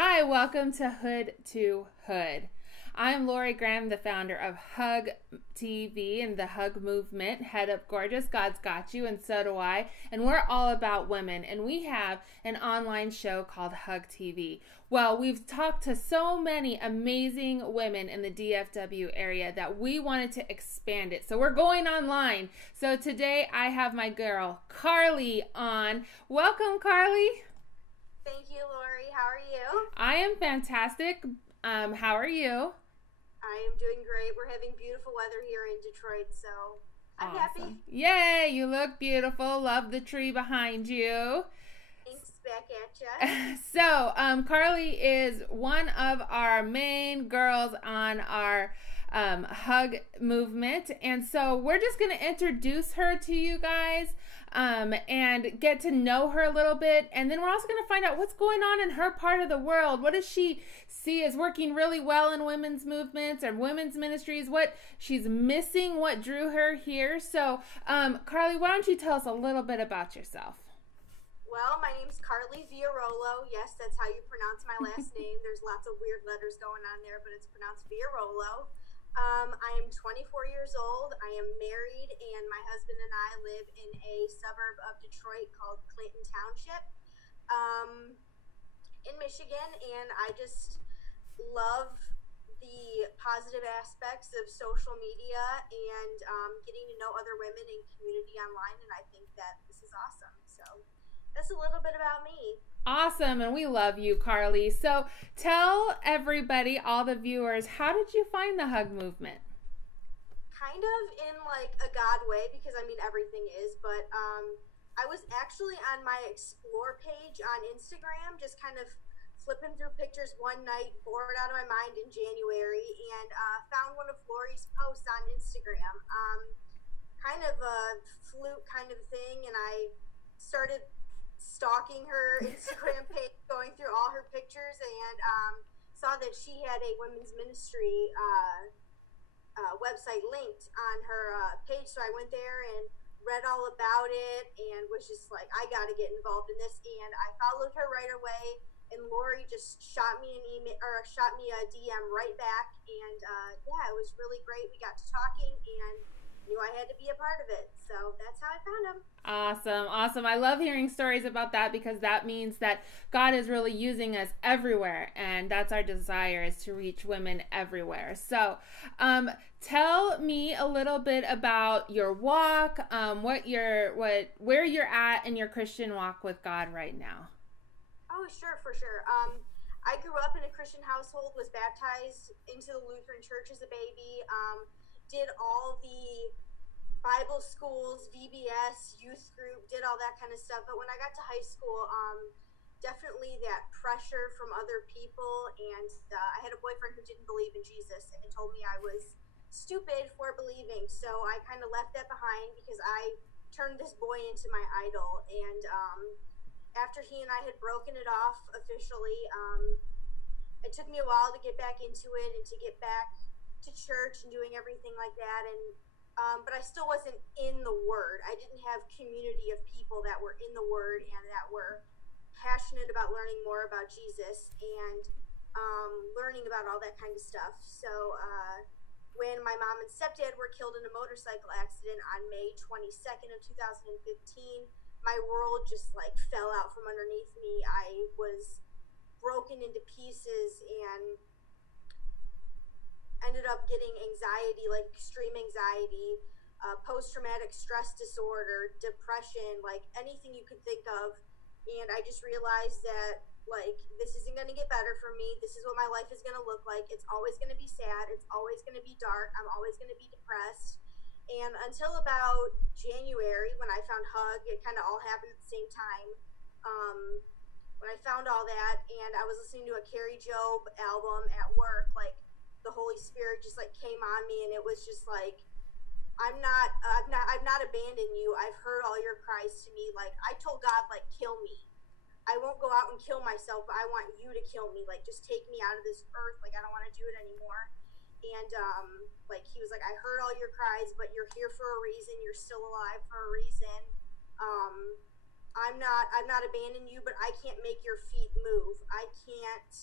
Hi, welcome to Hood to Hood. I'm Lori Graham, the founder of HUGtv and the Hug movement. Head up gorgeous, God's got you, and so do I. And we're all about women, and we have an online show called HUGtv. Well, we've talked to so many amazing women in the DFW area that we wanted to expand it. So we're going online. So today I have my girl Carly on. Welcome, Carly. Thank you, Lori. How are you? I am fantastic. How are you? I am doing great. We're having beautiful weather here in Detroit, so I'm happy. Yay, you look beautiful. Love the tree behind you. Thanks, back at ya. So, Carly is one of our main girls on our hug movement, and so we're just going to introduce her to you guys and get to know her a little bit, and then we're also going to find out what's going on in her part of the world. What does she see is working really well in women's movements and women's ministries, what she's missing, what drew her here. So Carly, why don't you tell us a little bit about yourself? Well, my name's Carly Villarolo. Yes, that's how you pronounce my last name. There's lots of weird letters going on there, but it's pronounced Villarolo. I am 24 years old. I am married, and my husband and I live in a suburb of Detroit called Clinton Township in Michigan, and I just love the positive aspects of social media and getting to know other women in community online, and I think that this is awesome. So that's a little bit about me. Awesome, and we love you, Carly. So tell everybody, all the viewers, how did you find the hug movement? Kind of in like a God way, because I mean everything is, but I was actually on my explore page on Instagram, just kind of flipping through pictures one night, bored out of my mind in January, and found one of Lori's posts on Instagram. Kind of a fluke kind of thing, and I started stalking her Instagram page, going through all her pictures, and saw that she had a women's ministry website linked on her page. So I went there and read all about it and was just like, I got to get involved in this. And I followed her right away, and Lori just shot me an email, or shot me a DM right back. And yeah, it was really great. We got to talking and knew I had to be a part of it. So that's how I found him. Awesome. I love hearing stories about that, because that means that God is really using us everywhere, and that's our desire, is to reach women everywhere. So tell me a little bit about your walk, where you're at in your Christian walk with God right now. Oh, sure, for sure. I grew up in a Christian household, was baptized into the Lutheran church as a baby, did all the Bible schools, VBS, youth group, did all that kind of stuff. But when I got to high school, definitely that pressure from other people. And I had a boyfriend who didn't believe in Jesus and told me I was stupid for believing. So I kind of left that behind, because I turned this boy into my idol. And after he and I had broken it off officially, it took me a while to get back into it and to get back to church and doing everything like that. And but I still wasn't in the Word. I didn't have community of people that were in the Word and that were passionate about learning more about Jesus and learning about all that kind of stuff. So when my mom and stepdad were killed in a motorcycle accident on May 22nd of 2015, my world just like fell out from underneath me. I was broken into pieces and ended up getting anxiety, like extreme anxiety, post-traumatic stress disorder, depression, like anything you could think of. And I just realized that like this isn't going to get better for me. This is what my life is going to look like. It's always going to be sad. It's always going to be dark. I'm always going to be depressed. And until about January, when I found Hug, it kind of all happened at the same time. When I found all that, and I was listening to a Carrie Job album at work, like the Holy Spirit just like came on me, and it was just like, I've not abandoned you. I've heard all your cries to me. Like I told God, like, kill me. I won't go out and kill myself, but I want you to kill me. Like just take me out of this earth. Like I don't want to do it anymore. And like he was like, I heard all your cries, but you're here for a reason. You're still alive for a reason. I'm not abandoning you, but I can't make your feet move. I can't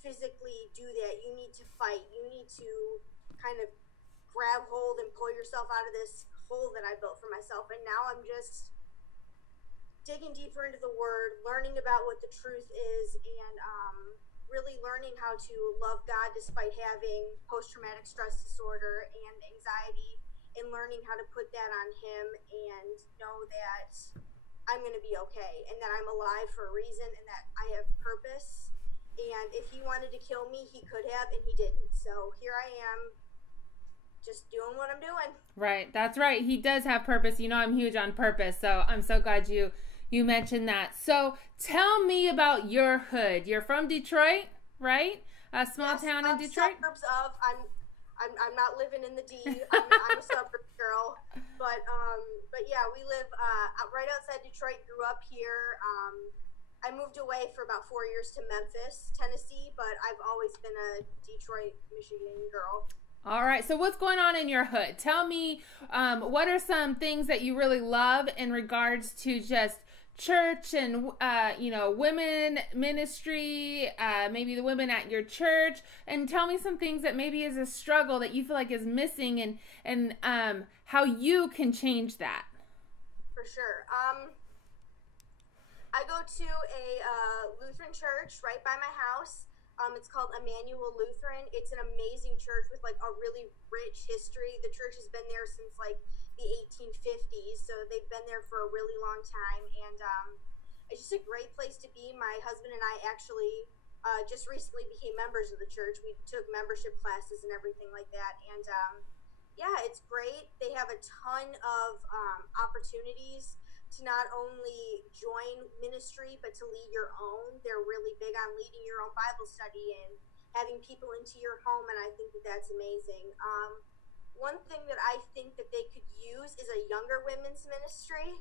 physically do that. You need to fight. You need to kind of grab hold and pull yourself out of this hole that I built for myself. And now I'm just digging deeper into the word, learning about what the truth is, and really learning how to love God despite having post-traumatic stress disorder and anxiety, and learning how to put that on him and know that I'm going to be okay, and that I'm alive for a reason, and that I have purpose. And if he wanted to kill me, he could have, and he didn't. So here I am, just doing what I'm doing. Right. That's right. He does have purpose. You know, I'm huge on purpose. So I'm so glad you mentioned that. So tell me about your hood. You're from Detroit, right? A small town in Detroit. Suburbs of. I'm not living in the D. I'm a suburb girl, but yeah, we live right outside Detroit. Grew up here. I moved away for about 4 years to Memphis, Tennessee, but I've always been a Detroit, Michigan girl. All right. So what's going on in your hood? Tell me, what are some things that you really love in regards to just church and, women ministry, maybe the women at your church, and tell me some things that maybe is a struggle that you feel like is missing, and how you can change that. For sure. I go to a Lutheran church right by my house. It's called Emmanuel Lutheran. It's an amazing church with like a really rich history. The church has been there since like the 1850s, so they've been there for a really long time, and it's just a great place to be. My husband and I actually just recently became members of the church. We took membership classes and everything like that, and yeah, it's great. They have a ton of opportunities to not only join ministry, but to lead your own. They're really big on leading your own Bible study and having people into your home, and I think that that's amazing. One thing that I think that they could use is a younger women's ministry.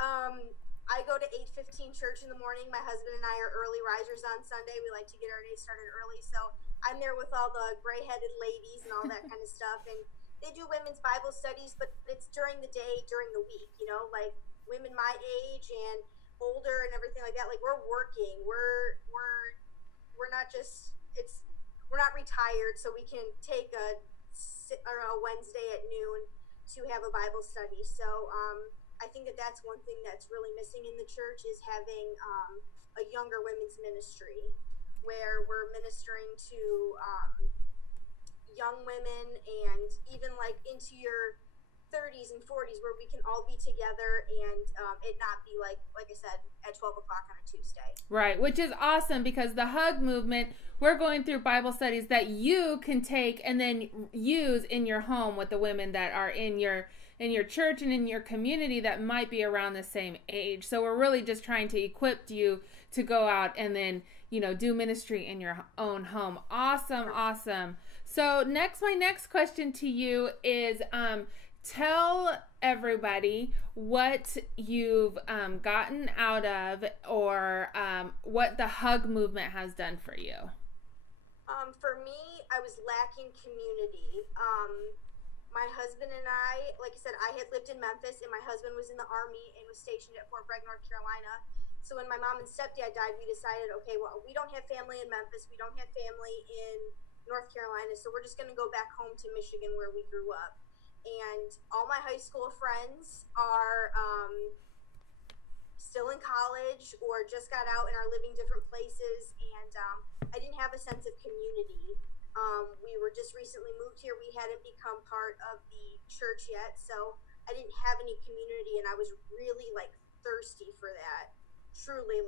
I go to 8:15 church in the morning. My husband and I are early risers on Sunday. We like to get our day started early, so I'm there with all the gray-headed ladies and all that kind of stuff, and they do women's Bible studies, but it's during the day, during the week, like women my age and older and everything like that. Like, we're working. We're not just, we're not retired, so we can take a Wednesday at noon to have a Bible study. So I think that that's one thing that's really missing in the church, is having a younger women's ministry where we're ministering to young women, and even like into your 30s and 40s, where we can all be together and it not be like I said, at 12 o'clock on a Tuesday. Right, which is awesome, because the HUG movement, we're going through Bible studies that you can take and then use in your home with the women that are in your church and in your community that might be around the same age. So we're really just trying to equip you to go out and then, do ministry in your own home. Awesome. So my next question to you is, tell everybody what you've gotten out of, or what the HUG movement has done for you. For me, I was lacking community. My husband and I, like I said, I had lived in Memphis, and my husband was in the Army and was stationed at Fort Bragg, North Carolina. So when my mom and stepdad died, we decided, okay, well, we don't have family in Memphis. We don't have family in North Carolina, so we're just going to go back home to Michigan, where we grew up. And all my high school friends are still in college or just got out and are living different places, and I didn't have a sense of community. We were just recently moved here. We hadn't become part of the church yet, so I didn't have any community, and I was really thirsty for that. Truly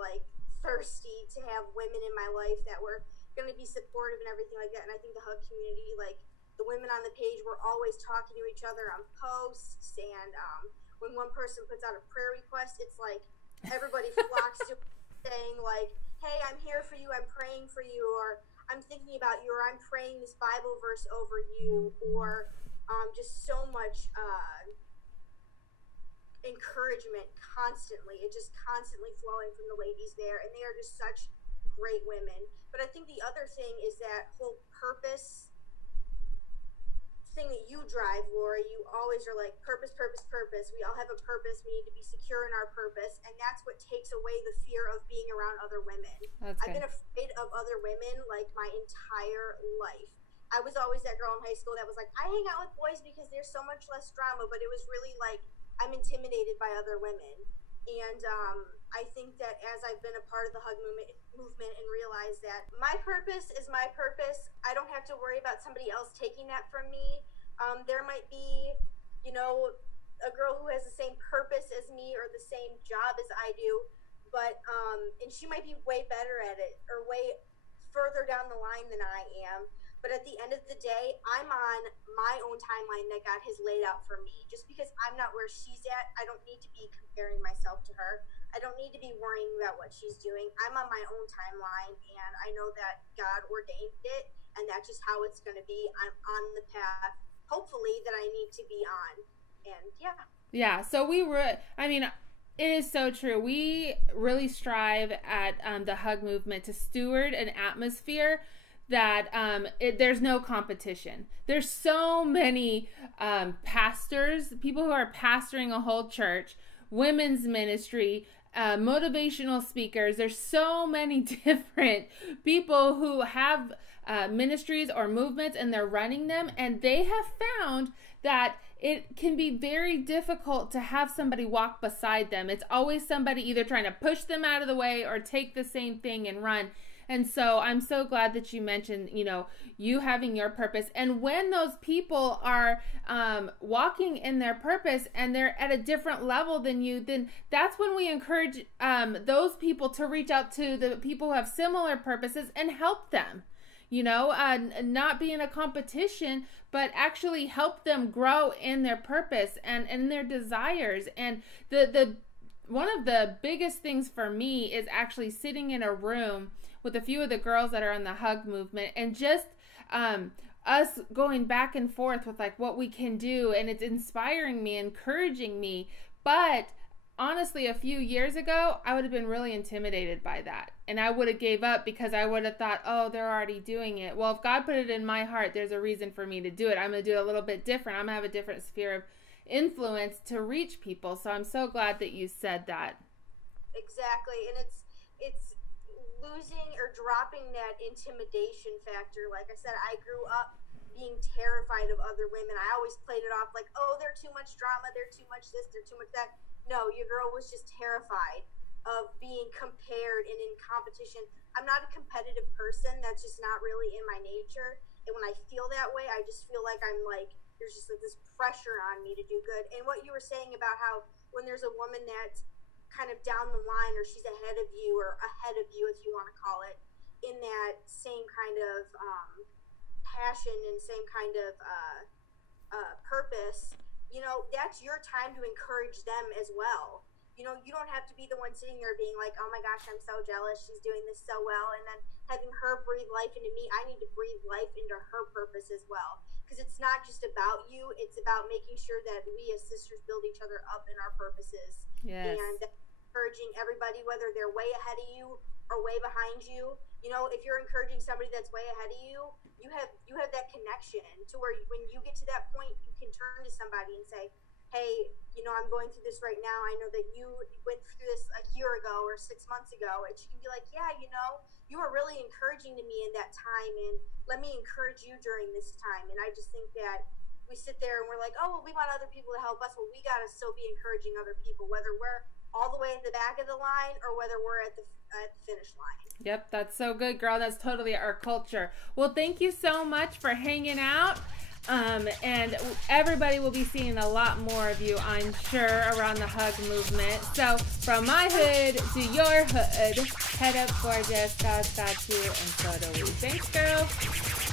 thirsty to have women in my life that were going to be supportive and everything like that. And I think the HUG community, the women on the page, were always talking to each other on posts, and when one person puts out a prayer request, it's like everybody flocks to saying hey, I'm here for you, I'm praying for you, or I'm thinking about you, or I'm praying this Bible verse over you, or just so much encouragement constantly. It just constantly flowing from the ladies there, and they are just such great women. But I think the other thing is that whole purpose thing that you drive, Laura. You always are like, purpose, purpose, purpose. We all have a purpose. We need to be secure in our purpose. And that's what takes away the fear of being around other women. I've been afraid of other women like my entire life. I was always that girl in high school that was like, I hang out with boys because there's so much less drama, but it was really like, I'm intimidated by other women. And I think that as I've been a part of the HUG movement and realized that my purpose is my purpose, I don't have to worry about somebody else taking that from me. There might be, you know, a girl who has the same purpose as me or the same job as I do, but, and she might be way better at it or way further down the line than I am. But at the end of the day, I'm on my own timeline that God has laid out for me. Just because I'm not where she's at, I don't need to be comparing myself to her. I don't need to be worrying about what she's doing. I'm on my own timeline, and I know that God ordained it, and that's just how it's going to be. I'm on the path, hopefully, that I need to be on. And, yeah. Yeah, so it is so true. We really strive at the HUG movement to steward an atmosphere that there's no competition. There's so many pastors, people who are pastoring a whole church, women's ministry, motivational speakers. There's so many different people who have ministries or movements, and they're running them, and they have found that it can be very difficult to have somebody walk beside them. It's always somebody either trying to push them out of the way or take the same thing and run. And so I'm so glad that you mentioned, you know, you having your purpose. And when those people are walking in their purpose and they're at a different level than you, then that's when we encourage those people to reach out to the people who have similar purposes and help them. You know, not be in a competition, but actually help them grow in their purpose and in their desires. And the one of the biggest things for me is actually sitting in a room with a few of the girls that are in the HUG movement, and just us going back and forth with like what we can do, and it's inspiring me, encouraging me. But honestly, a few years ago, I would have been really intimidated by that, and I would have gave up because I would have thought, oh, they're already doing it. Well, if God put it in my heart, there's a reason for me to do it. I'm going to do it a little bit different. I'm going to have a different sphere of influence to reach people. So I'm so glad that you said that. Exactly. And it's losing or dropping that intimidation factor. Like I said, I grew up being terrified of other women. I always played it off like, oh, they're too much drama, they're too much this, they're too much that. No, your girl was just terrified of being compared and in competition. I'm not a competitive person. That's just not really in my nature. And when I feel that way, I just feel like I'm like, there's just like this pressure on me to do good. And what you were saying about how when there's a woman that's kind of down the line, or she's ahead of you, or ahead of you, if you want to call it, in that same kind of passion and same kind of purpose, you know, that's your time to encourage them as well. You know, you don't have to be the one sitting there being like, oh my gosh, I'm so jealous, she's doing this so well, and then having her breathe life into me. I need to breathe life into her purpose as well, because it's not just about you, it's about making sure that we as sisters build each other up in our purposes. Yes. And encouraging everybody, whether they're way ahead of you or way behind you. You know, if you're encouraging somebody that's way ahead of you, you have that connection to where when you get to that point, you can turn to somebody and say, hey, you know, I'm going through this right now. I know that you went through this a year ago or 6 months ago. And she can be like, yeah, you know, you were really encouraging to me in that time, and let me encourage you during this time. And I just think that we sit there and we're like, oh, well, we want other people to help us. Well, we got to still be encouraging other people, whether we're all the way at the back of the line or whether we're at the finish line. Yep, that's so good, girl. That's totally our culture. Well, thank you so much for hanging out. And everybody will be seeing a lot more of you, I'm sure, around the HUG movement. So from my hood to your hood, head up, gorgeous. God's got you, and so do we. Thanks, girl.